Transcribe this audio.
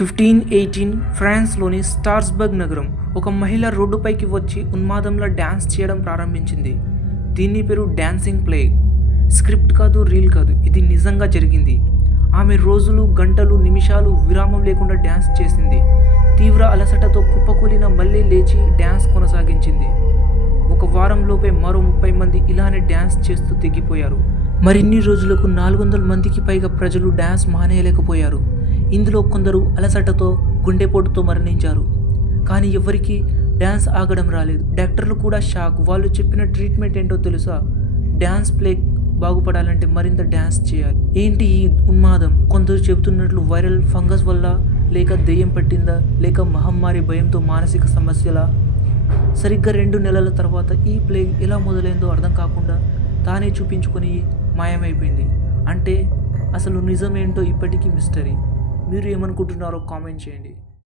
Fifteen eighteen ఫ్రాన్స్లోని స్టార్స్బర్గ్ నగరం ఒక మహిళ రోడ్డుపైకి వచ్చి ఉన్మాదంలో డ్యాన్స్ చేయడం ప్రారంభించింది. దీని పేరు డ్యాన్సింగ్ ప్లే. స్క్రిప్ట్ కాదు రీల్ కాదు ఇది నిజంగా జరిగింది. ఆమె రోజులు గంటలు నిమిషాలు విరామం లేకుండా డ్యాన్స్ చేసింది. తీవ్ర అలసటతో కుప్పకూలిన మళ్ళీ లేచి డ్యాన్స్ కొనసాగించింది. ఒక వారంలోపే మరో ముప్పై మంది ఇలానే డ్యాన్స్ చేస్తూ తెగిపోయారు. మరిన్ని రోజులకు నాలుగు వందల మందికి పైగా ప్రజలు డ్యాన్స్ మానేయలేకపోయారు. ఇందులో కొందరు అలసటతో గుండెపోటుతో మరణించారు. కానీ ఎవరికి డ్యాన్స్ ఆగడం రాలేదు. డాక్టర్లు కూడా షాక్. వాళ్ళు చెప్పిన ట్రీట్మెంట్ ఏంటో తెలుసా? డ్యాన్స్ ప్లే బాగుపడాలంటే మరింత డ్యాన్స్ చేయాలి. ఏంటి ఈ ఉన్మాదం? కొందరు చెబుతున్నట్లు వైరల్ ఫంగస్ వల్ల లేక దెయ్యం పట్టిందా? లేక మహమ్మారి భయంతో మానసిక సమస్యలా? సరిగ్గా రెండు నెలల తర్వాత ఈ ప్లేగ్ ఎలా మొదలైందో అర్థం కాకుండా తానే చూపించుకొని మాయమైపోయింది. అంటే అసలు నిజమేంటో ఇప్పటికీ మిస్టరీ. మీరు ఏమనుకుంటున్నారో కామెంట్ చేయండి.